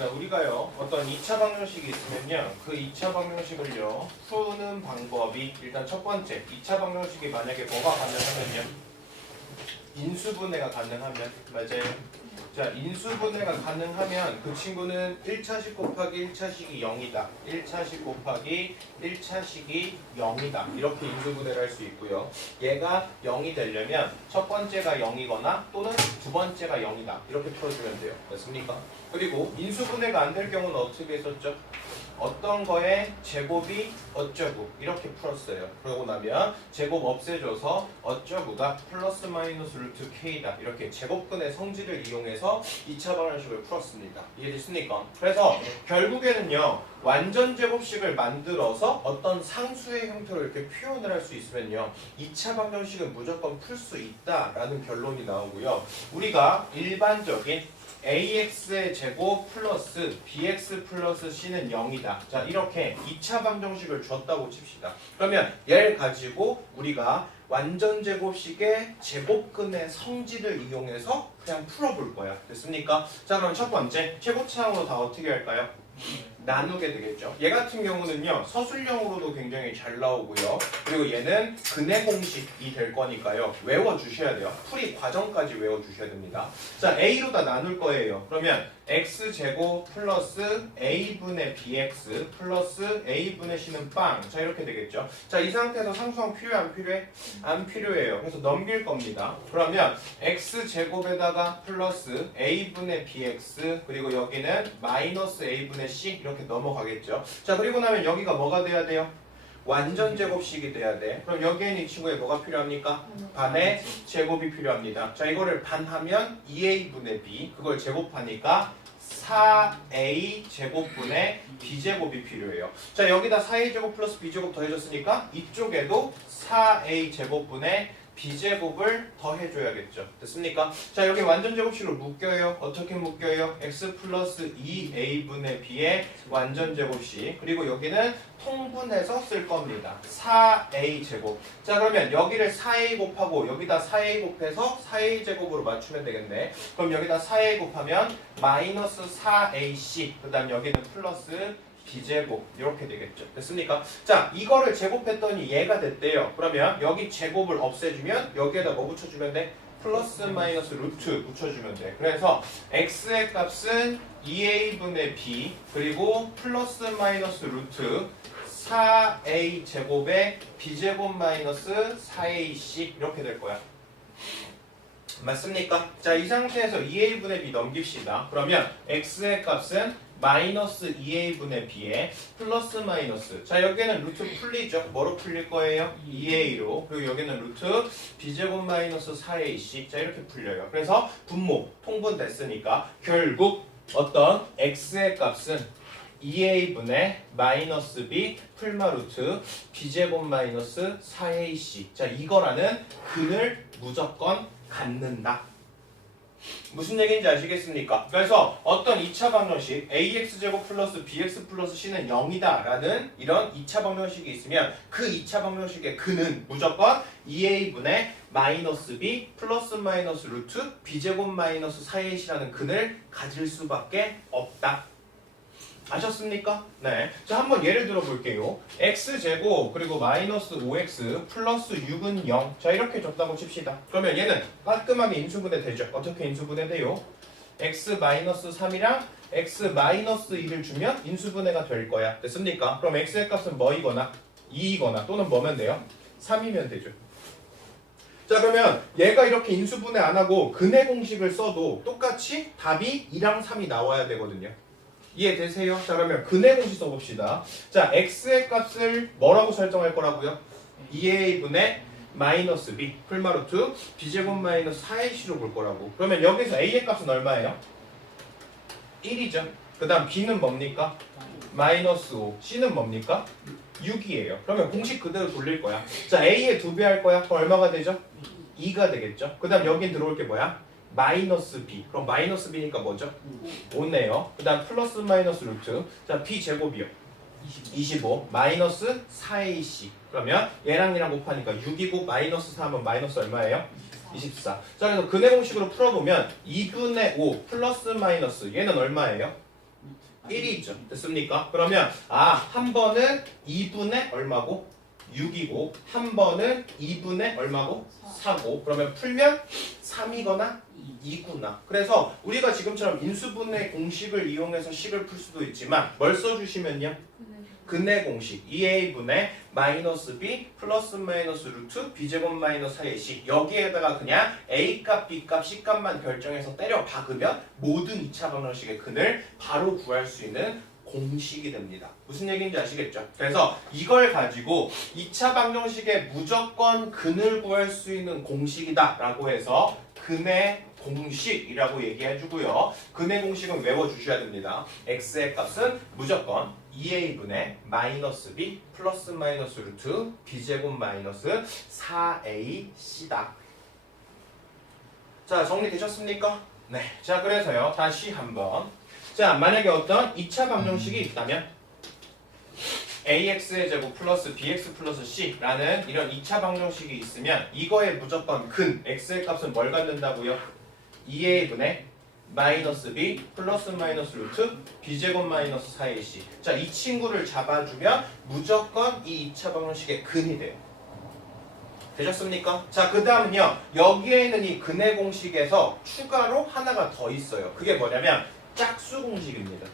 자, 우리가요, 어떤 2차 방정식이 있으면요, 그 2차 방정식을요, 푸는 방법이, 일단 첫 번째, 2차 방정식이 만약에 뭐가 가능하면요, 인수분해가 가능하면, 맞아요. 자, 인수분해가 가능하면 그 친구는 1차식 곱하기 1차식이 0이다. 1차식 곱하기 1차식이 0이다. 이렇게 인수분해를 할 수 있고요. 얘가 0이 되려면 첫 번째가 0이거나 또는 두 번째가 0이다. 이렇게 풀어주면 돼요. 됐습니까? 그리고 인수분해가 안 될 경우는 어떻게 했었죠? 어떤 거에 제곱이 어쩌고 이렇게 풀었어요. 그러고 나면 제곱 없애줘서 어쩌고가 플러스 마이너스 루트 k다. 이렇게 제곱근의 성질을 이용해서 2차 방정식을 풀었습니다. 이해됐습니까? 그래서 결국에는요. 완전 제곱식을 만들어서 어떤 상수의 형태로 이렇게 표현을 할 수 있으면요. 2차 방정식은 무조건 풀 수 있다라는 결론이 나오고요. 우리가 일반적인 ax의 제곱 플러스 bx 플러스 c는 0이다. 자, 이렇게 2차 방정식을 줬다고 칩시다. 그러면 얘를 가지고 우리가 완전 제곱식의 제곱근의 성질을 이용해서 그냥 풀어볼 거야. 됐습니까? 자, 그럼 첫 번째 최고차항으로 다 어떻게 할까요? 나누게 되겠죠. 얘 같은 경우는요, 서술형으로도 굉장히 잘 나오고요. 그리고 얘는 근해 공식이 될 거니까요. 외워주셔야 돼요. 풀이 과정까지 외워주셔야 됩니다. 자, a로 다 나눌 거예요. 그러면 x제곱 플러스 a분의 bx 플러스 a분의 c는 빵. 자, 이렇게 되겠죠. 자, 이 상태에서 상수항 필요해 안 필요해? 안 필요해요. 그래서 넘길 겁니다. 그러면 x제곱에다가 플러스 a분의 bx 그리고 여기는 마이너스 a분의 c 이렇게 넘어가겠죠. 자, 그리고 나면 여기가 뭐가 돼야 돼요? 완전 제곱식이 돼야 돼. 그럼 여기에는 이 친구에 뭐가 필요합니까? 반의 제곱이 필요합니다. 자, 이거를 반하면 2a분의 b 그걸 제곱하니까 4a 제곱분의 b제곱이 필요해요. 자, 여기다 4a 제곱 플러스 b제곱 더해줬으니까 이쪽에도 4a 제곱분의 b제곱을 더해줘야겠죠. 됐습니까? 자, 여기 완전 제곱식으로 묶여요. 어떻게 묶여요? x 플러스 2a분의 b의 완전 제곱식. 그리고 여기는 통분해서 쓸 겁니다. 4a 제곱. 자, 그러면 여기를 4a 곱하고 여기다 4a 곱해서 4a 제곱으로 맞추면 되겠네. 그럼 여기다 4a 곱하면 마이너스 4ac. 그 다음 여기는 플러스 b제곱 이렇게 되겠죠. 됐습니까? 자, 이거를 제곱했더니 얘가 됐대요. 그러면 여기 제곱을 없애주면 여기에다 뭐 붙여주면 돼? 플러스 마이너스 루트 붙여주면 돼. 그래서 x의 값은 2a분의 b 그리고 플러스 마이너스 루트 4a 제곱에 b제곱 마이너스 4ac 이렇게 될 거야. 맞습니까? 자, 이 상태에서 2a분의 b 넘깁시다. 그러면 x의 값은 마이너스 2a분의 b에 플러스 마이너스. 자, 여기는 루트 풀리죠? 뭐로 풀릴 거예요? 2a로. 그리고 여기는 루트 b제곱 마이너스 4ac. 자, 이렇게 풀려요. 그래서 분모 통분됐으니까 결국 어떤 x의 값은 2a분의 마이너스 b 풀마 루트 b제곱 마이너스 4ac. 자, 이거라는 근을 무조건 갖는다. 무슨 얘기인지 아시겠습니까? 그래서 어떤 2차 방정식 ax제곱 플러스 bx 플러스 c는 0이다 라는 이런 2차 방정식이 있으면 그 2차 방정식의 근은 무조건 2a분의 마이너스 b 플러스 마이너스 루트 b제곱 마이너스 4ac라는 근을 가질 수밖에 없다. 아셨습니까? 네. 자, 한번 예를 들어 볼게요. x제곱 그리고 마이너스 5x 플러스 6은 0. 자, 이렇게 줬다고 칩시다. 그러면 얘는 깔끔하게 인수분해 되죠. 어떻게 인수분해 돼요? x 마이너스 3이랑 x 마이너스 2를 주면 인수분해가 될 거야. 됐습니까? 그럼 x의 값은 뭐이거나 2이거나 또는 뭐면 돼요? 3이면 되죠. 자, 그러면 얘가 이렇게 인수분해 안 하고 근해 공식을 써도 똑같이 답이 2랑 3이 나와야 되거든요. 이해되세요? 자, 그러면 근해 공식 써봅시다. 자, x의 값을 뭐라고 설정할 거라고요? 2a분의 마이너스 b 풀마루트 b제곱 마이너스 4ac로 볼 거라고. 그러면 여기서 a의 값은 얼마예요? 1이죠. 그 다음 b는 뭡니까? 마이너스 5. c는 뭡니까? 6이에요. 그러면 공식 그대로 돌릴 거야. 자, a의 2배 할 거야. 그럼 얼마가 되죠? 2가 되겠죠. 그 다음 여긴 들어올 게 뭐야? 마이너스 b. 그럼 마이너스 b니까 뭐죠? 5네요. 그 다음 플러스 마이너스 루트. 자, b 제곱이요. 25. 마이너스 4ac. 그러면 얘랑 얘랑 곱하니까 6이고 마이너스 4하면 마이너스 얼마예요? 24. 자, 그래서 근해 공식으로 풀어보면 2분의 5 플러스 마이너스 얘는 얼마예요? 1이 있죠. 됐습니까? 그러면 한 번은 2분의 얼마고? 6이고 한 번은 2분의 얼마고? 4고 그러면 풀면 3이거나 2구나. 그래서 우리가 지금처럼 인수분해 공식을 이용해서 식을 풀 수도 있지만 뭘 써주시면요? 근해 공식 2a분의 마이너스 b 플러스 마이너스 루트 b제곱 마이너스 4ac 여기에다가 그냥 a값, b값, c값만 결정해서 때려 박으면 모든 2차 방정식의 근을 바로 구할 수 있는 공식이 됩니다. 무슨 얘기인지 아시겠죠? 그래서 이걸 가지고 2차 방정식의 무조건 근을 구할 수 있는 공식이다 라고 해서 근의 공식이라고 얘기해주고요. 근의 공식은 외워주셔야 됩니다. x의 값은 무조건 2a분의 마이너스 b 플러스 마이너스 루트 b제곱 마이너스 4ac다. 자, 정리되셨습니까? 네. 자, 그래서요. 다시 한번. 자, 만약에 어떤 2차 방정식이 있다면 ax의 제곱 플러스 bx 플러스 c라는 이런 2차 방정식이 있으면 이거의 무조건 근 x의 값은 뭘 갖는다고요? 2a분의 마이너스 b 플러스 마이너스 루트 b제곱 마이너스 4ac 자, 이 친구를 잡아주면 무조건 이 2차 방정식의 근이 돼요. 되셨습니까? 자, 그 다음은요. 여기에는 이 근의 공식에서 추가로 하나가 더 있어요. 그게 뭐냐면 짝수 공식입니다.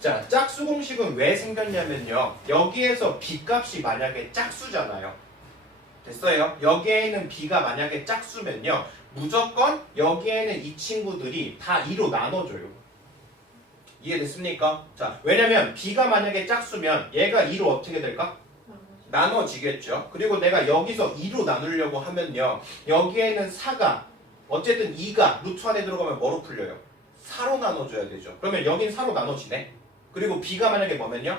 자, 짝수 공식은 왜 생겼냐면요. 여기에서 b값이 만약에 짝수잖아요. 됐어요? 여기에는 b가 만약에 짝수면요. 무조건 여기에는 이 친구들이 다 2로 나눠줘요. 이해됐습니까? 자, 왜냐면 b가 만약에 짝수면 얘가 2로 어떻게 될까? 나눠지겠죠. 그리고 내가 여기서 2로 나누려고 하면요. 여기에는 4가 어쨌든 2가 루트 안에 들어가면 뭐로 풀려요? 4로 나눠줘야 되죠. 그러면 여긴 4로 나눠지네. 그리고 b가 만약에 뭐면요?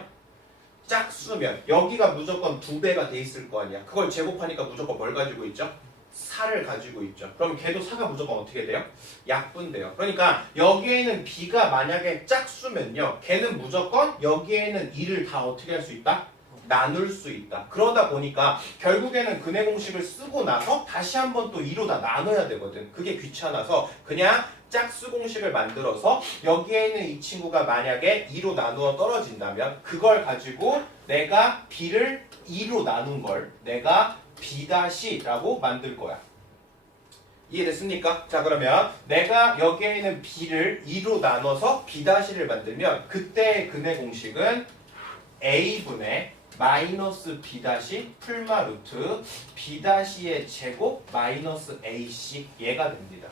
짝수면 여기가 무조건 2배가 돼 있을 거 아니야. 그걸 제곱하니까 무조건 뭘 가지고 있죠? 4를 가지고 있죠. 그럼 걔도 4가 무조건 어떻게 돼요? 약분돼요. 그러니까 여기에는 b가 만약에 짝수면요. 걔는 무조건 여기에는 2를 다 어떻게 할 수 있다? 나눌 수 있다. 그러다 보니까 결국에는 근해 공식을 쓰고 나서 다시 한번 또 2로 다 나눠야 되거든. 그게 귀찮아서 그냥 짝수 공식을 만들어서 여기에 있는 이 친구가 만약에 2로 나누어 떨어진다면 그걸 가지고 내가 b를 2로 나눈 걸 내가 b-라고 만들 거야. 이해됐습니까? 자, 그러면 내가 여기에 있는 b를 2로 나눠서 b-를 만들면 그때의 근해 공식은 a분의 마이너스 b 풀마 루트 b-의 제곱 마이너스 ac 얘가 됩니다.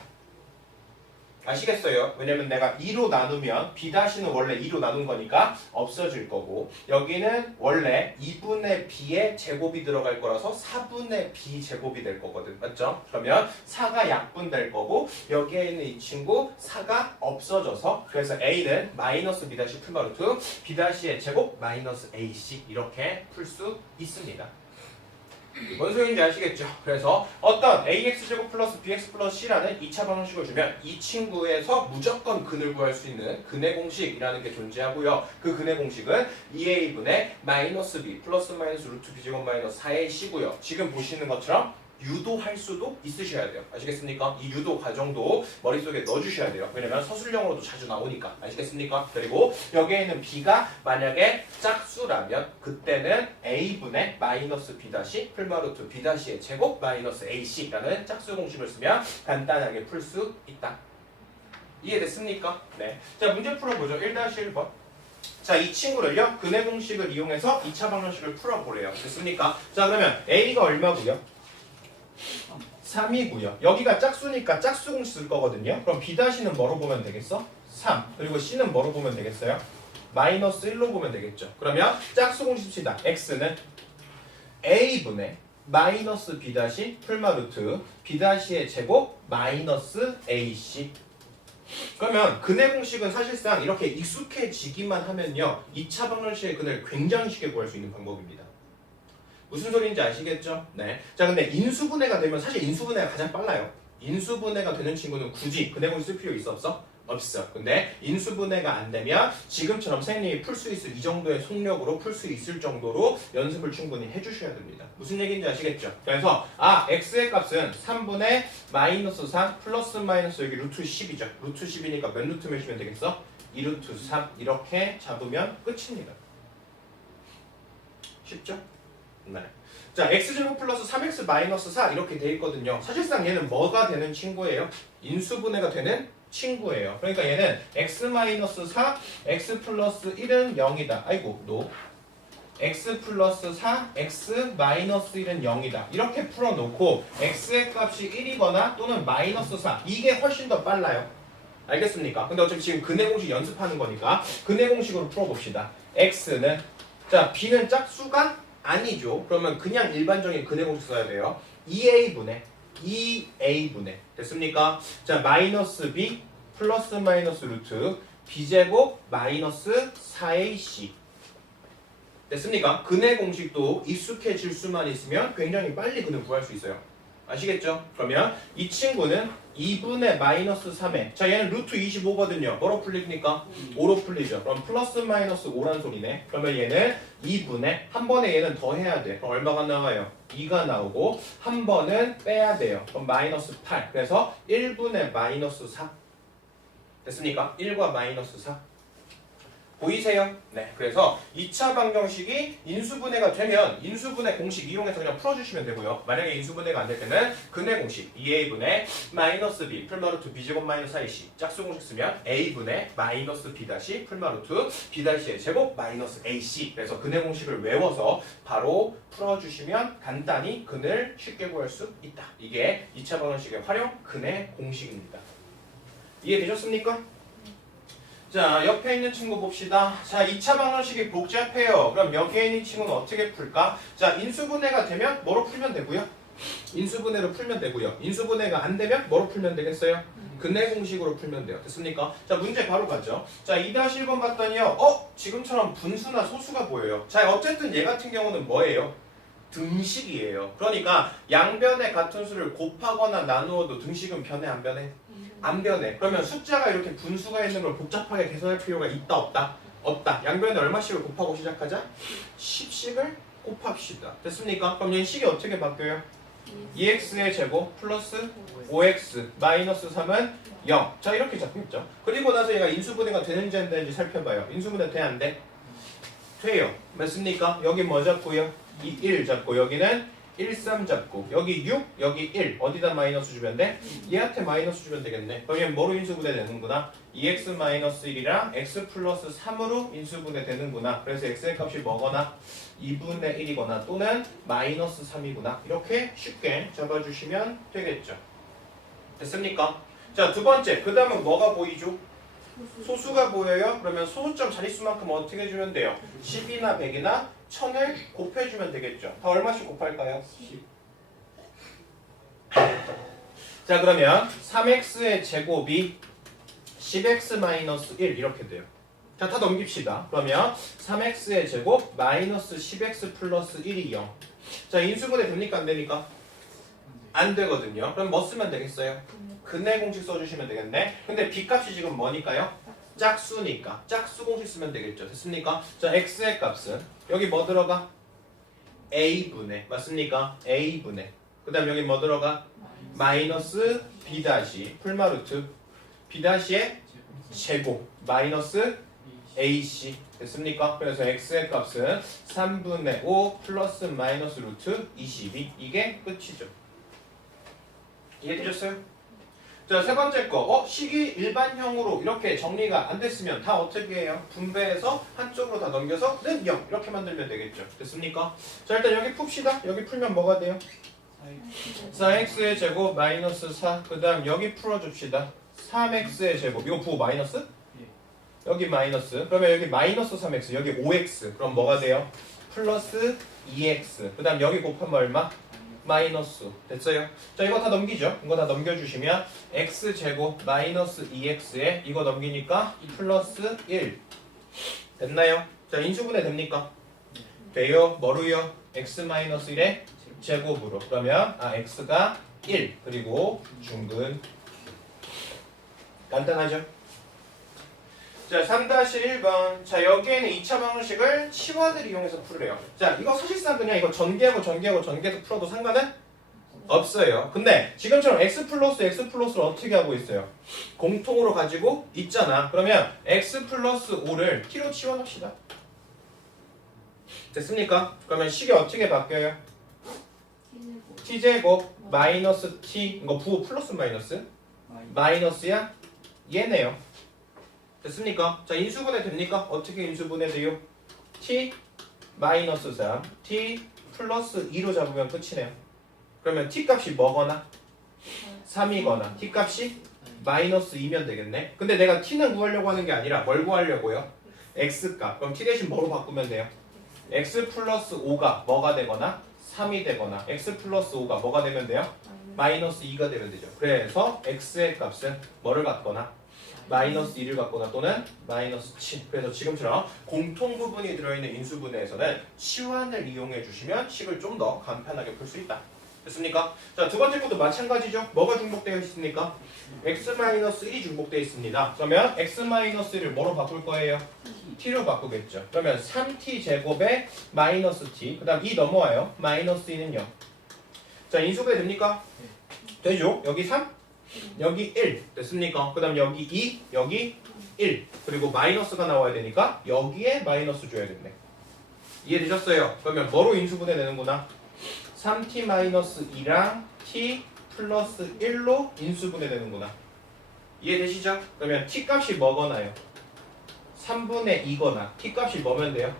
아시겠어요? 왜냐면 내가 2로 나누면 b-는 원래 2로 나눈 거니까 없어질 거고 여기는 원래 2분의 b의 제곱이 들어갈 거라서 4분의 b 제곱이 될 거거든. 맞죠? 그러면 4가 약분될 거고 여기에 있는 이 친구 4가 없어져서 그래서 a는 마이너스 b 풀마 루트 b-의 제곱 마이너스 ac 이렇게 풀 수 있습니다. 뭔 소리인지 아시겠죠? 그래서 어떤 ax제곱 플러스 bx 플러스 c라는 2차 방정식을 주면 이 친구에서 무조건 근을 구할 수 있는 근의 공식이라는 게 존재하고요. 그 근의 공식은 2a분의 마이너스 b 플러스 마이너스 루트 b제곱 마이너스 4ac고요. 지금 보시는 것처럼 유도할 수도 있으셔야 돼요. 아시겠습니까? 이 유도 과정도 머릿속에 넣어주셔야 돼요. 왜냐면 서술형으로도 자주 나오니까. 아시겠습니까? 그리고 여기에 있는 b가 만약에 짝수라면 그때는 a분의 마이너스 b 풀마루트 b-의 제곱 마이너스 ac라는 짝수 공식을 쓰면 간단하게 풀 수 있다. 이해됐습니까? 네. 자, 문제 풀어보죠. 1-1번. 자, 이 친구를요. 근해 공식을 이용해서 2차 방정식을 풀어보래요. 됐습니까? 자, 그러면 a가 얼마고요? 3이고요. 여기가 짝수니까 짝수 공식 쓸 거거든요. 그럼 b-는 뭐로 보면 되겠어? 3. 그리고 c는 뭐로 보면 되겠어요? 마이너스 1로 보면 되겠죠. 그러면 짝수 공식 씁시다. x는 a분의 마이너스 b 풀마 루트 b-의 제곱 마이너스 ac. 그러면 근해 공식은 사실상 이렇게 익숙해지기만 하면요. 2차 방정식의 근해를 굉장히 쉽게 구할 수 있는 방법입니다. 무슨 소리인지 아시겠죠? 네. 자, 근데 인수분해가 되면 사실 인수분해가 가장 빨라요. 인수분해가 되는 친구는 굳이 근해 공식 쓸 필요 있어 없어? 없어. 근데 인수분해가 안 되면 지금처럼 선생님이 풀 수 있을 이 정도의 속력으로 풀 수 있을 정도로 연습을 충분히 해주셔야 됩니다. 무슨 얘기인지 아시겠죠? 그래서 x의 값은 3분의 마이너스 3 플러스 마이너스 여기 루트 10이죠. 루트 10이니까 몇 루트 몇이면 되겠어? 2루트 3 이렇게 잡으면 끝입니다. 쉽죠? 네. 자, x제곱 플러스 3x 마이너스 4 이렇게 돼 있거든요. 사실상 얘는 뭐가 되는 친구예요? 인수분해가 되는 친구예요. 그러니까 얘는 x 마이너스 4, x 플러스 1은 0이다. 아이고, 노. x 플러스 4, x 마이너스 1은 0이다. 이렇게 풀어놓고 x의 값이 1이거나 또는 마이너스 4. 이게 훨씬 더 빨라요. 알겠습니까? 근데 어차피 지금 근해 공식 연습하는 거니까 근해 공식으로 풀어봅시다. x는 자 b는 짝수가 아니죠. 그러면 그냥 일반적인 근해 공식 써야 돼요. 2a분의 됐습니까? 자 마이너스 b 플러스 마이너스 루트 b제곱 마이너스 4ac 됐습니까? 근해 공식도 익숙해질 수만 있으면 굉장히 빨리 근을 구할 수 있어요. 아시겠죠? 그러면 이 친구는 2분의 마이너스 3에 자 얘는 루트 25거든요. 뭐로 풀립니까? 5로 풀리죠. 그럼 플러스 마이너스 5란 소리네. 그러면 얘는 2분의 한 번에 얘는 더 해야 돼. 그럼 얼마가 나와요? 2가 나오고 한 번은 빼야 돼요. 그럼 마이너스 8. 그래서 1분의 마이너스 4 됐습니까? 1과 마이너스 4 보이세요? 네. 그래서 2차 방정식이 인수분해가 되면 인수분해 공식 이용해서 그냥 풀어주시면 되고요. 만약에 인수분해가 안 될 때는 근해 공식 2a분의 마이너스 b 풀마루트 b제곱 마이너스 4ac 짝수 공식 쓰면 a분의 마이너스 b 다시 풀마루트 b 다시의 제곱 마이너스 ac 그래서 근해 공식을 외워서 바로 풀어주시면 간단히 근을 쉽게 구할 수 있다. 이게 2차 방정식의 활용 근해 공식입니다. 이해되셨습니까? 자, 옆에 있는 친구 봅시다. 자, 2차 방정식이 복잡해요. 그럼 여기에 있는 친구는 어떻게 풀까? 자, 인수분해가 되면 뭐로 풀면 되고요? 인수분해로 풀면 되고요. 인수분해가 안 되면 뭐로 풀면 되겠어요? 근해 공식으로 풀면 돼요. 됐습니까? 자, 문제 바로 가죠. 자, 2-1번 봤더니요. 지금처럼 분수나 소수가 보여요. 자, 어쨌든 얘 같은 경우는 뭐예요? 등식이에요. 그러니까 양변의 같은 수를 곱하거나 나누어도 등식은 변해 안 변해? 안 변해. 그러면 숫자가 이렇게 분수가 있는 걸 복잡하게 계산할 필요가 있다 없다? 없다. 양변에 얼마씩을 곱하고 시작하자? 10씩을 곱합시다. 됐습니까? 그럼 얘 식이 어떻게 바뀌어요? 2x의 제곱 플러스 5x 마이너스 3은 0. 자 이렇게 잡혔죠. 그리고 나서 얘가 인수분해가 되는지 안 되는지 살펴봐요. 인수분해 돼 안 돼? 돼요. 맞습니까? 여기 뭐 잡고요? 2, 1 잡고 여기는 1, 3 잡고 여기 6, 여기 1 어디다 마이너스 주면 돼? 얘한테 마이너스 주면 되겠네. 그러면 뭐로 인수분해 되는구나? 2x 마이너스 1이랑 x 플러스 3으로 인수분해 되는구나. 그래서 x의 값이 뭐거나 2분의 1이거나 또는 마이너스 3이구나. 이렇게 쉽게 잡아주시면 되겠죠. 됐습니까? 자, 두 번째. 그 다음은 뭐가 보이죠? 소수가 보여요? 그러면 소수점 자릿수만큼 어떻게 해주면 돼요? 10이나 100이나 1000을 곱해주면 되겠죠. 다 얼마씩 곱할까요? 10. 자 그러면 3x의 제곱이 10x-1 이렇게 돼요. 자 다 넘깁시다. 그러면 3x의 제곱 마이너스 10x 플러스 1이 0. 자 인수분해 됩니까 안 됩니까? 안 되거든요. 그럼 뭐 쓰면 되겠어요? 근해 공식 써주시면 되겠네. 근데 b값이 지금 뭐니까요? 짝수니까 짝수 공식 쓰면 되겠죠. 됐습니까? 자 x의 값은 여기 뭐 들어가? a분의 맞습니까? a분의 그 다음 여기 뭐 들어가? 마이너스 b 다시 풀마루트 b 다시의 제곱 마이너스 ac 됐습니까? 그래서 x의 값은 3분의 5 플러스 마이너스 루트 22 이게 끝이죠. 이해되셨어요? 자, 세 번째 거. 식이 일반형으로 이렇게 정리가 안 됐으면 다 어떻게 해요? 분배해서 한쪽으로 다 넘겨서 는 0 이렇게 만들면 되겠죠. 됐습니까? 자, 일단 여기 풉시다. 여기 풀면 뭐가 돼요? 4x의 제곱 마이너스 4. 그 다음 여기 풀어줍시다. 3x의 제곱. 이거 부호 마이너스? 여기 마이너스. 그러면 여기 마이너스 3x. 여기 5x. 그럼 뭐가 돼요? 플러스 2x. 그 다음 여기 곱하면 얼마? 마이너스. 됐어요? 자 이거 다 넘기죠. 이거 다 넘겨주시면 x제곱 마이너스 2x에 이거 넘기니까 플러스 1 됐나요? 자 인수분해 됩니까? 돼요. 뭐로요? x 마이너스 1의 제곱으로. 그러면 x가 1 그리고 중근 간단하죠? 자, 3-1번. 자, 여기에는 2차 방정식을 치환을 이용해서 풀으래요. 자, 이거 사실상 그냥 이거 전개하고 전개해서 풀어도 상관은 없어요. 근데 지금처럼 x 플러스를 어떻게 하고 있어요? 공통으로 가지고 있잖아. 그러면 x 플러스 5를 t로 치환합시다. 됐습니까? 그러면 식이 어떻게 바뀌어요? t제곱 마이너스 t, 이거 부호 플러스 마이너스? 마이너스야? 얘네요. 됐습니까? 자, 인수분해 됩니까? 어떻게 인수분해 돼요? t 마이너스 3, t 플러스 2로 잡으면 끝이네요. 그러면 t 값이 뭐거나? 3이거나 t 값이 마이너스 2면 되겠네. 근데 내가 t는 구하려고 하는 게 아니라 뭘 구하려고요? x 값. 그럼 t 대신 뭐로 바꾸면 돼요? x 플러스 5가 뭐가 되거나 3이 되거나 x 플러스 5가 뭐가 되면 돼요? 마이너스 2가 되면 되죠. 그래서 x의 값은 뭐를 갖거나 마이너스 2를 갖거나 또는 마이너스 7. 그래서 지금처럼 공통 부분이 들어있는 인수분해에서는 치환을 이용해 주시면 식을 좀 더 간편하게 풀 수 있다. 됐습니까? 자, 두 번째 것도 마찬가지죠. 뭐가 중복되어 있습니까? x-1이 중복되어 있습니다. 그러면 x-1을 뭐로 바꿀 거예요? t로 바꾸겠죠. 그러면 3t 제곱에 마이너스 t. 그 다음 2 넘어와요. 마이너스 2는 0. 자, 인수분해 됩니까? 되죠? 여기 3, 여기 1. 됐습니까? 그 다음 여기 2, 여기 1. 그리고 마이너스가 나와야 되니까 여기에 마이너스 줘야 되네. 이해되셨어요? 그러면 뭐로 인수분해 되는구나? 3t-2랑 t 플러스 1로 인수분해 되는구나. 이해되시죠? 그러면 t 값이 뭐거나요? 3분의 2거나 t 값이 뭐면 돼요?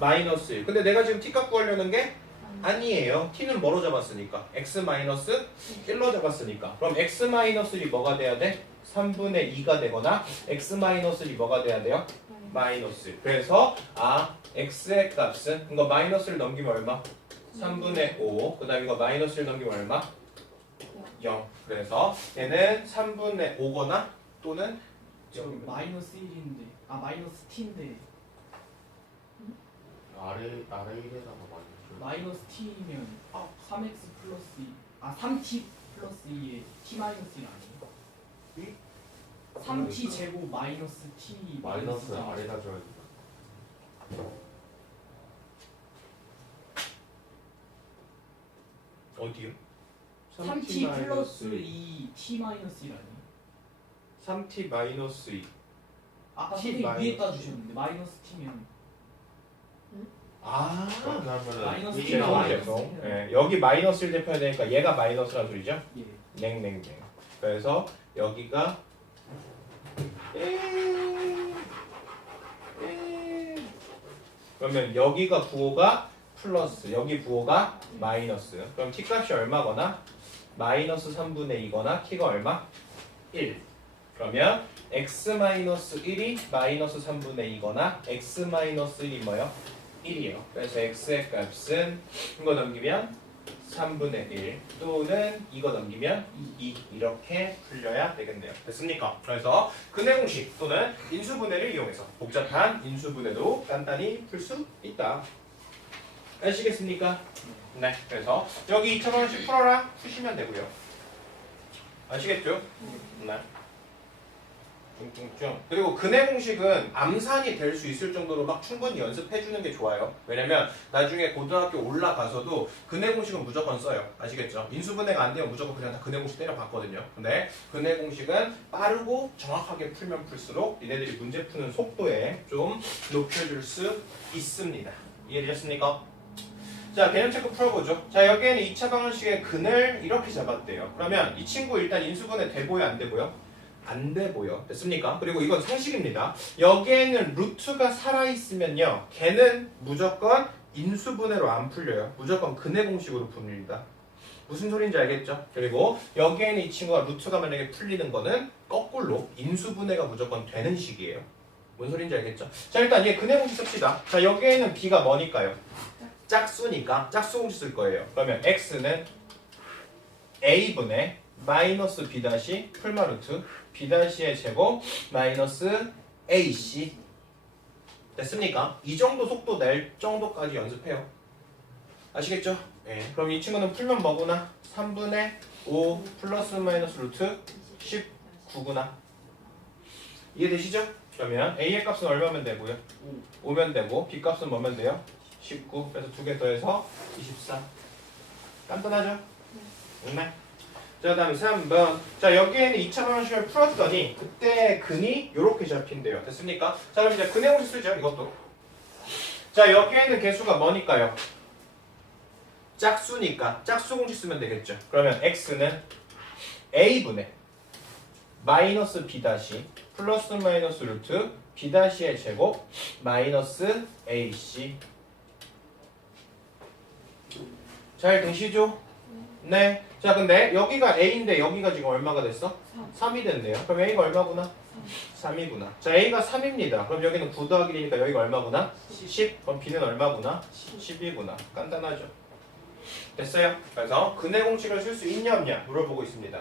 마이너스 1. 근데 내가 지금 t 값 구하려는 게 아니에요. t는 뭐로 잡았으니까? x-1로 잡았으니까. 그럼 x-1이 뭐가 돼야 돼? 3분의 2가 되거나 x-1이 뭐가 돼야 돼요? 마이너스 1. 그래서 x의 값은 이거 마이너스를 넘기면 얼마? 3분의 5. 그 다음 이거 마이너스를 넘기면 얼마? 0. 그래서 얘는 3분의 5거나 또는 저 마이너스 1인데 마이너스 t인데 아래 1에다가 마이너스 t면 3x 플러스 2 3t 플러스 2에 t 마이너스 1 아니에요? 3t 제곱 마이너스 t 마이너스 1. 아래다 줘야 된다. 어디요? 3t 플러스 2 t 마이너스 1 아니에요? 3t 마이너스 2. 아까 t 선생님 마이너스 위에다 주셨는데 마이너스 t면 그러면은 마이너스 이게 t가 마이너스 마이너스 예, 여기 마이너스를 대표해야 되니까 얘가 마이너스란 소리죠? 예. 냉. 그래서 여기가 그러면 여기가 부호가 플러스, 여기 부호가 마이너스. 그럼 t 값이 얼마거나 마이너스 3분의 2거나 t가 얼마? 1. 그러면 x-1이 마이너스 3분의 2거나 x-1이 뭐요? 1이에요. 그래서 x의 값은 이거 넘기면 3분의 1 또는 이거 넘기면 2 이렇게 풀려야 되겠네요. 됐습니까? 그래서 근해 공식 또는 인수분해를 이용해서 복잡한 인수분해도 간단히 풀 수 있다. 아시겠습니까? 네. 그래서 여기 2,000원씩 풀어라 푸시면 되고요. 아시겠죠? 네. 퉁퉁퉁. 그리고 근해 공식은 암산이 될 수 있을 정도로 막 충분히 연습해 주는 게 좋아요. 왜냐면 나중에 고등학교 올라가서도 근해 공식은 무조건 써요. 아시겠죠? 인수분해가 안 되면 무조건 그냥 다 근해 공식 때려 봤거든요. 근데 근해 공식은 빠르고 정확하게 풀면 풀수록 얘네들이 문제 푸는 속도에 좀 높여줄 수 있습니다. 이해되셨습니까? 자, 개념 체크 풀어보죠. 자, 여기에는 2차 방정식의 근을 이렇게 잡았대요. 그러면 이 친구 일단 인수분해 돼 보여 안 돼 보여? 안 돼 보여. 됐습니까? 그리고 이건 상식입니다. 여기에는 루트가 살아있으면요. 걔는 무조건 인수분해로 안 풀려요. 무조건 근해 공식으로 풀립니다. 무슨 소린지 알겠죠? 그리고 여기에는 이 친구가 루트가 만약에 풀리는 거는 거꾸로 인수분해가 무조건 되는 식이에요. 뭔 소린지 알겠죠? 자, 일단 얘 근해 공식 씁시다. 자, 여기에는 b가 뭐니까요? 짝수니까 짝수 공식 쓸 거예요. 그러면 x는 a분의 마이너스 b 다시 풀마루트 b 다시의 제곱 마이너스 ac. 됐습니까? 이 정도 속도 낼 정도까지 연습해요. 아시겠죠? 네. 그럼 이 친구는 풀면 뭐구나? 3분의 5 플러스 마이너스 루트 19구나. 이해되시죠? 그러면 A의 값은 얼마면 되고요? 5면 되고 B 값은 뭐면 돼요? 19. 그래서 두 개 더해서 24. 간단하죠? 네. 자, 다음 3번. 자, 여기에는 2차 방정식을 풀었더니 그때 근이 이렇게 잡힌대요. 됐습니까? 자, 그럼 이제 근의 공식 쓰죠. 이것도. 자, 여기에는 개수가 뭐니까요? 짝수니까 짝수 공식 쓰면 되겠죠. 그러면 x는 a분의 마이너스 b 다시 플러스 마이너스 루트 b 다시의 제곱 마이너스 ac. 잘 되시죠? 네. 자, 근데 여기가 a인데 여기가 지금 얼마가 됐어? 3이 됐네요. 그럼 a가 얼마구나? 3이구나. 자, a가 3입니다. 그럼 여기는 9 더하기 1이니까 여기가 얼마구나? 10. 그럼 b는 얼마구나? 10이구나. 간단하죠. 됐어요? 그래서 근의 공식을 쓸 수 있냐 없냐 물어보고 있습니다.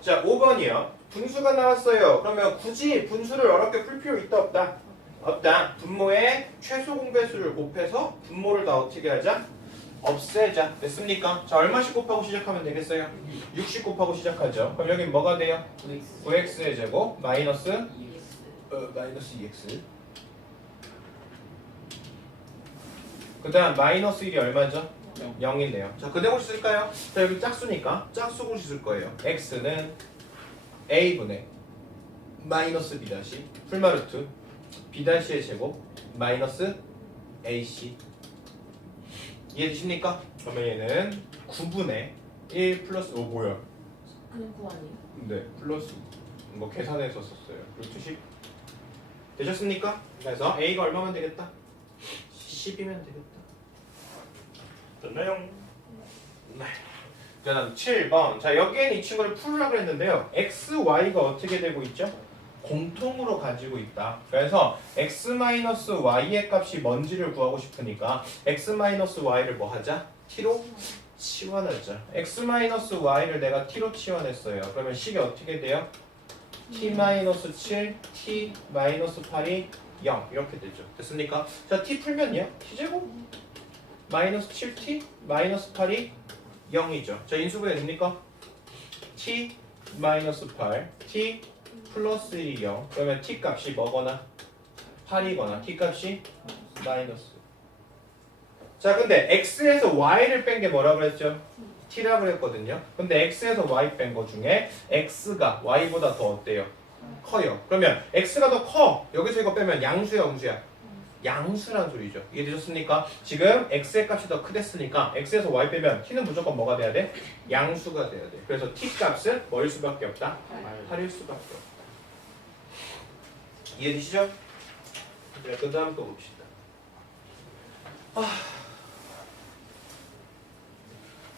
자, 5번이요. 분수가 나왔어요. 그러면 굳이 분수를 어렵게 풀 필요 있다 없다? 없다. 분모의 최소 공배수를 곱해서 분모를 다 어떻게 하자? 없애자. 됐습니까? 자, 얼마씩 곱하고 시작하면 되겠어요? 60 곱하고 시작하죠. 그럼 여기 뭐가 돼요? 9x의 제곱 마이너스 마이너스 2x. 그 다음 마이너스 1이 얼마죠? 0이네요. 자, 근의 공식 쓸까요? 자, 여기 짝수니까 짝수 공식 쓸 거예요. x는 a분의 마이너스 b 다시 풀마루트 b 다시의 제곱 마이너스 ac. 이해되십니까? 그러면 얘는 9분의 1 플러스 뭐야? 그냥 구하네요. 네, 플러스 뭐 계산해서 썼어요. 루트 10 되셨습니까? 그래서 a가 얼마면 되겠다? 10이면 되겠다. 됐나요? 네. 자, 다음 7번. 자, 여기에는 이 친구를 풀으라고 했는데요. x, y가 어떻게 되고 있죠? 공통으로 가지고 있다. 그래서 x-y의 값이 뭔지를 구하고 싶으니까 x-y를 뭐 하자? t로 치환하자. x-y를 내가 t로 치환했어요. 그러면 식이 어떻게 돼요? t-7, t-8이 0 이렇게 되죠. 됐습니까? 자, t 풀면요. t제곱 마이너스 7t 마이너스 8이 0이죠. 자, 인수분해 됩니까? t 마이너스 8 t 플러스 1이 0. 그러면 t 값이 뭐거나 8이거나 t 값이 마이너스. 자, 근데 x에서 y를 뺀 게 뭐라고 그랬죠? t라고 그랬거든요. 근데 x에서 y 뺀 거 중에 x가 y보다 더 어때요? 커요. 그러면 x가 더 커. 여기서 이거 빼면 양수야, 음수야? 양수란 소리죠. 이해되셨습니까? 지금 x의 값이 더 크댔으니까 x에서 y 빼면 t는 무조건 뭐가 돼야 돼? 양수가 돼야 돼. 그래서 t 값은 뭐일 수밖에 없다? 8일 수밖에 없다. 이해되시죠? 네, 그 다음 또 봅시다.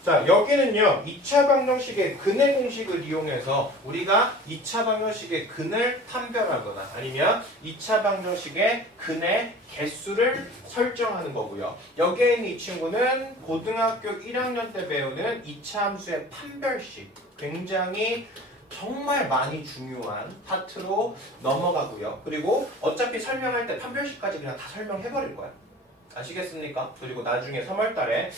자, 여기는요 2차 방정식의 근의 공식을 이용해서 우리가 2차 방정식의 근을 판별하거나 아니면 2차 방정식의 근의 개수를 설정하는 거고요. 여기에 있는 이 친구는 고등학교 1학년 때 배우는 2차 함수의 판별식, 굉장히 정말 많이 중요한 파트로 넘어가고요. 그리고 어차피 설명할 때 판별식까지 그냥 다 설명해버릴 거야. 아시겠습니까? 그리고 나중에 3월달에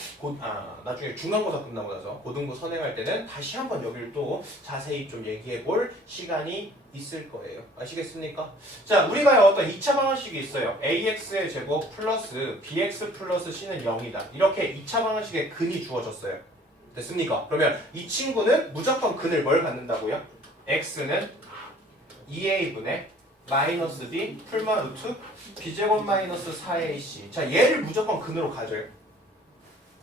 나중에 중간고사 끝나고 나서 고등부 선행할 때는 다시 한번 여기를 또 자세히 좀 얘기해볼 시간이 있을 거예요. 아시겠습니까? 자, 우리가 어떤 2차 방정식이 있어요. ax의 제곱 플러스 bx 플러스 c는 0이다. 이렇게 2차 방정식의 근이 주어졌어요. 됐습니까? 그러면 이 친구는 무조건 근을 뭘 갖는다고요? x는 2a분의 마이너스 b 풀마 루트 b제곱 마이너스 4ac. 자, 얘를 무조건 근으로 가져요.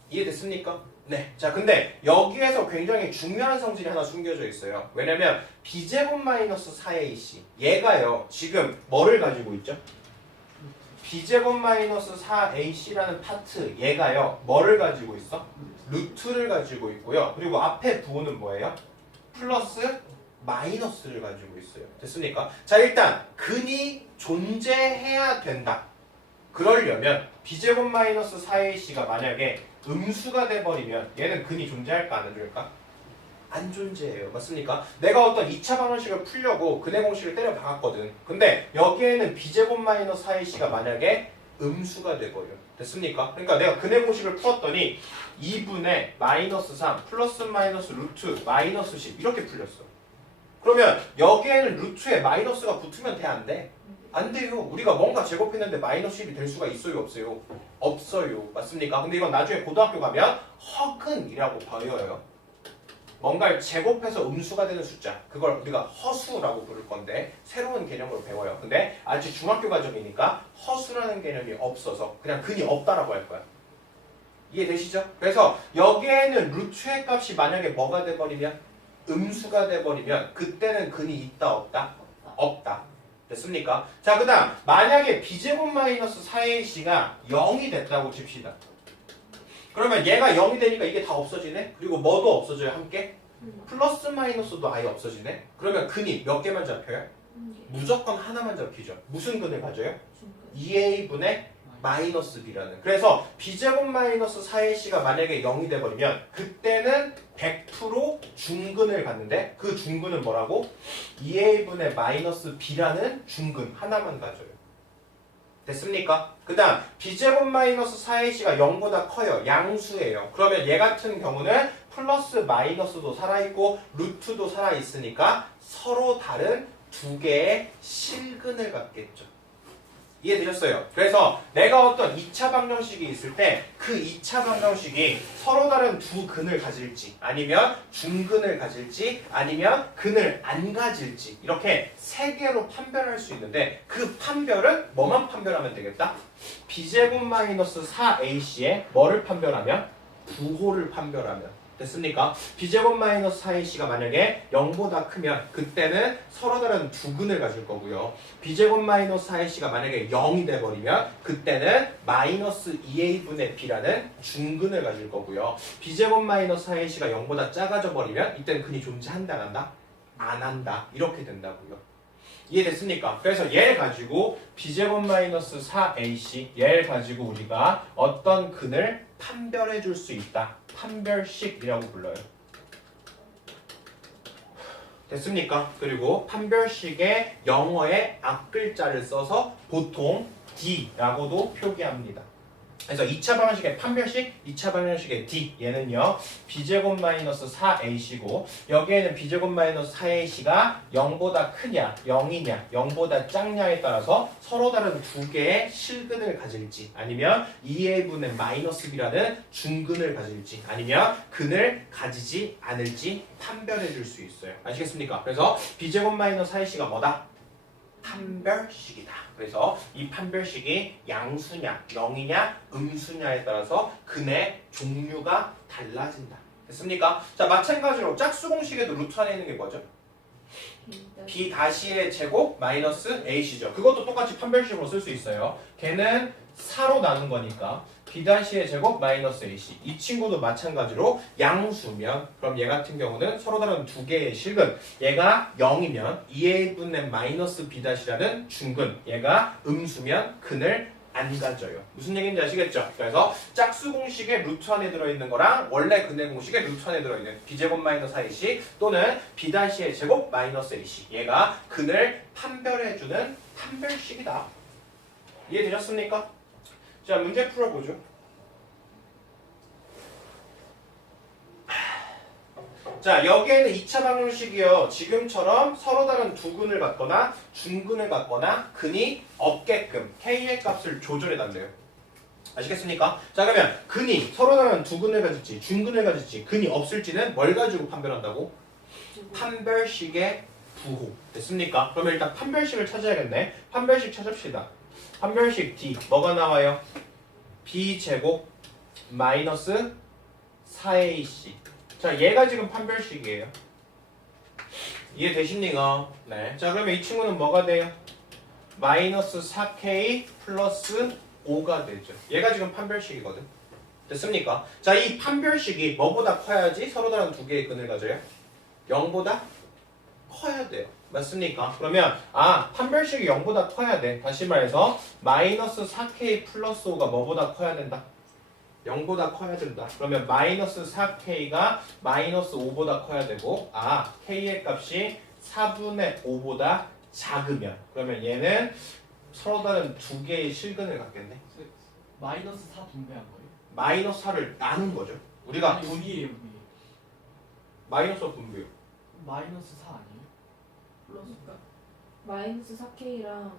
이해됐습니까? 네. 자, 근데 여기에서 굉장히 중요한 성질이 하나 숨겨져 있어요. 왜냐면 b제곱 마이너스 4ac 얘가요 지금 뭐를 가지고 있죠? b제곱 마이너스 4ac라는 파트 얘가요 뭐를 가지고 있어? 루트를 가지고 있고요. 그리고 앞에 부호는 뭐예요? 플러스 마이너스를 가지고 있어요. 됐습니까? 자, 일단 근이 존재해야 된다. 그러려면 b제곱 마이너스 4ac가 만약에 음수가 돼버리면 얘는 근이 존재할까 안 존재할까? 안 존재해요. 맞습니까? 내가 어떤 2차 방정식을 풀려고 근의 공식을 때려 박았거든. 근데 여기에는 b제곱 마이너스 4ac가 만약에 음수가 돼버려. 됐습니까? 그러니까 내가 근의 공식을 풀었더니 2분의 마이너스 3 플러스 마이너스 루트 마이너스 10 이렇게 풀렸어. 그러면 여기에는 루트에 마이너스가 붙으면 돼, 안 돼? 안 돼요. 우리가 뭔가 제곱했는데 마이너스 10이 될 수가 있어요, 없어요? 없어요. 맞습니까? 근데 이건 나중에 고등학교 가면 허근이라고 배워요. 뭔가를 제곱해서 음수가 되는 숫자, 그걸 우리가 허수라고 부를 건데 새로운 개념으로 배워요. 근데 아직 중학교 과정이니까 허수라는 개념이 없어서 그냥 근이 없다라고 할 거야. 이해되시죠? 그래서 여기에는 루트의 값이 만약에 뭐가 돼버리면 음수가 돼버리면 그때는 근이 있다 없다? 없다. 됐습니까? 자, 그 다음 만약에 b제곱 마이너스 4ac가 0이 됐다고 칩시다. 그러면 얘가 0이 되니까 이게 다 없어지네? 그리고 뭐도 없어져요 함께? 플러스 마이너스도 아예 없어지네? 그러면 근이 몇 개만 잡혀요? 무조건 하나만 잡히죠. 무슨 근을 가져요? 2a분의 마이너스 b라는. 그래서 b제곱 마이너스 4ac가 만약에 0이 돼버리면 그때는 100% 중근을 갖는데 그 중근은 뭐라고? 2a분의 마이너스 b라는 중근 하나만 가져요. 됐습니까? 그 다음 b제곱 마이너스 4ac가 0보다 커요. 양수예요. 그러면 얘 같은 경우는 플러스 마이너스도 살아있고 루트도 살아있으니까 서로 다른 두 개의 실근을 갖겠죠. 이해되셨어요? 그래서 내가 어떤 2차 방정식이 있을 때 그 2차 방정식이 서로 다른 두 근을 가질지 아니면 중근을 가질지 아니면 근을 안 가질지 이렇게 세 개로 판별할 수 있는데 그 판별은 뭐만 판별하면 되겠다? b제곱 마이너스 4ac에 뭐를 판별하면? 부호를 판별하면 됐습니까? b제곱 마이너스 4ac가 만약에 0보다 크면 그때는 서로 다른 두 근을 가질 거고요. b제곱 마이너스 4ac가 만약에 0이 돼버리면 그때는 마이너스 2a분의 b라는 중근을 가질 거고요. b제곱 마이너스 4ac가 0보다 작아져 버리면 이때는 근이 존재한다 안 한다? 안 한다. 이렇게 된다고요. 이해됐습니까? 그래서 얘를 가지고 b제곱 마이너스 4ac 얘를 가지고 우리가 어떤 근을 판별해 줄 수 있다. 판별식이라고 불러요. 됐습니까? 그리고 판별식의 영어의 앞글자를 써서 보통 D라고도 표기합니다. 그래서 2차 방정식의 판별식, 2차 방정식의 D 얘는요 b제곱 마이너스 4ac고 여기에는 b제곱 마이너스 4ac가 0보다 크냐 0이냐 0보다 작냐에 따라서 서로 다른 두 개의 실근을 가질지 아니면 2a분의 마이너스 b라는 중근을 가질지 아니면 근을 가지지 않을지 판별해 줄 수 있어요. 아시겠습니까? 그래서 b제곱 마이너스 4ac가 뭐다? 판별식이다. 그래서 이 판별식이 양수냐, 0이냐, 음수냐에 따라서 근의 종류가 달라진다. 됐습니까? 자, 마찬가지로 짝수공식에도 루트 안에 있는 게 뭐죠? b 다시의 제곱 마이너스 ac죠. 그것도 똑같이 판별식으로 쓸 수 있어요. 걔는 4로 나눈 거니까 b-의 제곱 마이너스 ac. 이 친구도 마찬가지로 양수면 그럼 얘 같은 경우는 서로 다른 두 개의 실근. 얘가 0이면 2a분의 마이너스 b-라는 중근. 얘가 음수면 근을 안 가져요. 무슨 얘기인지 아시겠죠? 그래서 짝수 공식의 루트 안에 들어있는 거랑 원래 근의 공식의 루트 안에 들어있는 b제곱 마이너스 ac 또는 b-의 제곱 마이너스 ac. 얘가 근을 판별해주는 판별식이다. 이해되셨습니까? 자, 문제 풀어보죠. 자, 여기에는 2차 방정식이요. 지금처럼 서로 다른 두 근을 갖거나 중근을 갖거나 근이 없게끔 k의 값을 조절해 달래요. 아시겠습니까? 자, 그러면 근이 서로 다른 두 근을 가질지 중근을 가질지 근이 없을지는 뭘 가지고 판별한다고? 판별식의 부호. 됐습니까? 그러면 일단 판별식을 찾아야겠네. 판별식 찾읍시다. 판별식 D 뭐가 나와요? b제곱 마이너스 4ac. 자, 얘가 지금 판별식이에요. 이해되십니까? 네. 자, 그러면 이 친구는 뭐가 돼요? 마이너스 4k 플러스 5가 되죠. 얘가 지금 판별식이거든. 됐습니까? 자, 이 판별식이 뭐보다 커야지 서로 다른 두 개의 근을 가져요? 0보다 커야 돼요. 맞습니까? 그러면 판별식이 0보다 커야 돼. 다시 말해서 마이너스 4k 플러스 5가 뭐보다 커야 된다? 0보다 커야 된다. 그러면 마이너스 4k가 마이너스 5보다 커야 되고 k의 값이 4분의 5보다 작으면 그러면 얘는 서로 다른 두 개의 실근을 갖겠네. 마이너스 4 분배한 거예요? 마이너스 4를 나눈 거죠. 우리가 아니, 위에요, 위에. 마이너스 분배요. 마이너스 4 아니에요? 그러니까 마이너스 4K랑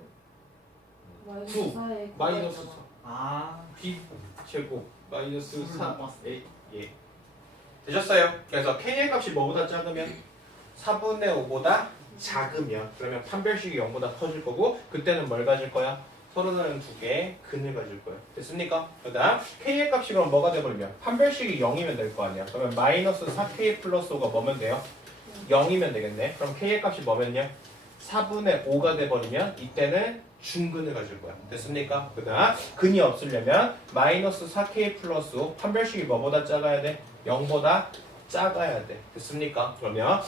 구, 마이너스 4 아 B 제곱 마이너스 구를 4 못 봤어. A 예 되셨어요? 그래서 K의 값이 뭐보다 작으면 4분의 5보다 작으면 그러면 판별식이 0보다 커질 거고 그때는 뭘 가질 거야? 서로는 두 개의 근을 가질 거예요. 됐습니까? 그 다음 K의 값이 그럼 뭐가 돼버리면 판별식이 0이면 될 거 아니야. 그러면 마이너스 4K 플러스 5가 뭐면 돼요? 0이면 되겠네. 그럼 K의 값이 뭐면요? 4분의 5가 돼버리면 이때는 중근을 가질 거야. 됐습니까? 그 다음 근이 없으려면 마이너스 4K 플러스 5 판별식이 뭐보다 작아야 돼? 0보다 작아야 돼. 됐습니까? 그러면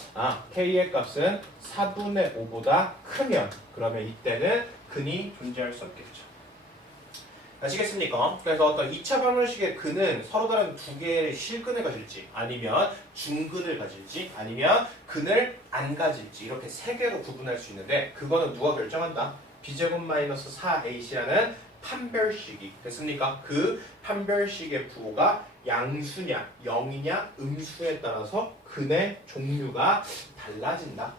K의 값은 4분의 5보다 크면 그러면 이때는 근이 존재할 수 없겠죠. 아시겠습니까? 그래서 어떤 2차 방정식의 근은 서로 다른 두 개의 실근을 가질지 아니면 중근을 가질지 아니면 근을 안 가질지 이렇게 세 개로 구분할 수 있는데 그거는 누가 결정한다? b제곱 마이너스 4ac라는 판별식이 됐습니까? 그 판별식의 부호가 양수냐, 0이냐, 음수에 따라서 근의 종류가 달라진다.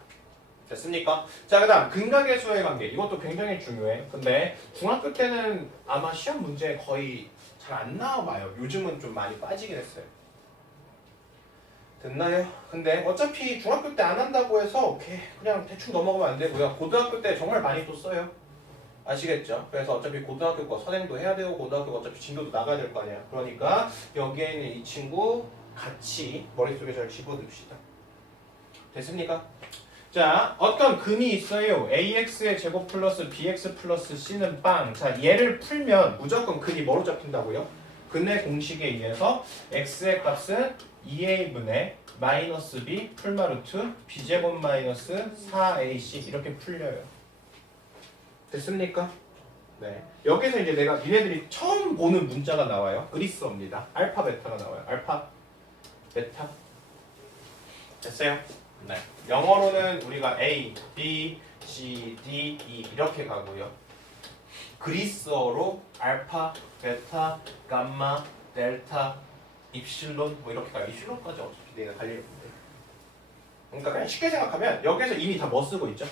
됐습니까? 자, 그 다음 근각의수의 관계. 이것도 굉장히 중요해. 근데 중학교 때는 아마 시험 문제 거의 잘 안 나와봐요. 요즘은 좀 많이 빠지긴 했어요. 됐나요? 근데 어차피 중학교 때 안 한다고 해서 그냥 대충 넘어가면 안 되고요. 고등학교 때 정말 많이 또 써요. 아시겠죠? 그래서 어차피 고등학교 거 선행도 해야 되고 고등학교 어차피 진도도 나가야 될 거 아니야. 그러니까 여기에 있는 이 친구 같이 머릿속에 잘 집어넣읍시다. 됐습니까? 자, 어떤 근이 있어요. ax의 제곱 플러스 bx 플러스 c는 빵. 자, 얘를 풀면 무조건 근이 뭐로 잡힌다고요? 근의 공식에 의해서 x의 값은 2a분의 마이너스 b 풀마루트 b제곱 마이너스 4ac 이렇게 풀려요. 됐습니까? 네. 여기서 이제 내가 니네들이 처음 보는 문자가 나와요. 그리스어입니다. 알파 베타가 나와요. 알파 베타. 됐어요? 네. 영어로는 우리가 A, B, C, D, E 이렇게 가고요. 그리스어로 알파, 베타, 감마, 델타, 입실론 뭐 이렇게 가요. 입실론까지 어차피 내가 갈 일 없는데. 그러니까 그냥 쉽게 생각하면 여기서 이미 다 뭐 쓰고 있죠?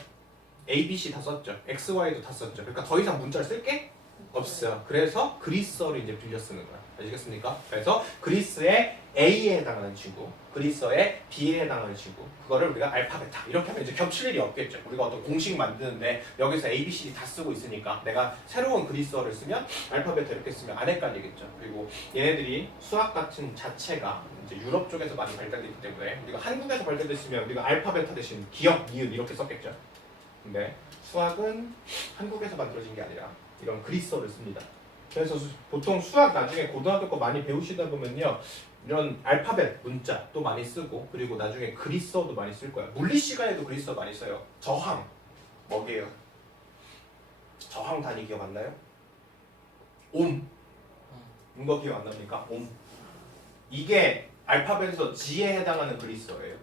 A, B, C 다 썼죠. X, Y도 다 썼죠. 그러니까 더 이상 문자를 쓸 게 없어요. 그래서 그리스어를 이제 빌려 쓰는 거야. 아시겠습니까? 그래서 그리스의 A에 해당하는 친구, 그리스어의 B에 해당하는 친구, 그거를 우리가 알파, 베타 이렇게 하면 이제 겹칠 일이 없겠죠. 우리가 어떤 공식 만드는데 여기서 A, B, C, D 다 쓰고 있으니까 내가 새로운 그리스어를 쓰면 알파, 베타 이렇게 쓰면 안 헷갈리겠죠. 그리고 얘네들이 수학 같은 자체가 이제 유럽 쪽에서 많이 발달됐기 때문에 우리가 한국에서 발달됐으면 우리가 알파, 베타 대신 기역, 니은 이렇게 썼겠죠. 근데 수학은 한국에서 만들어진 게 아니라 이런 그리스어를 씁니다. 그래서 보통 수학 나중에 고등학교 거 많이 배우시다 보면요 이런 알파벳 문자 또 많이 쓰고 그리고 나중에 그리스어도 많이 쓸 거예요. 물리 시간에도 그리스어 많이 써요. 저항 뭐게요? 저항 단위 기억 안 나요? 옴 이거 기억 안 납니까? 옴 이게 알파벳에서 G에 해당하는 그리스어예요.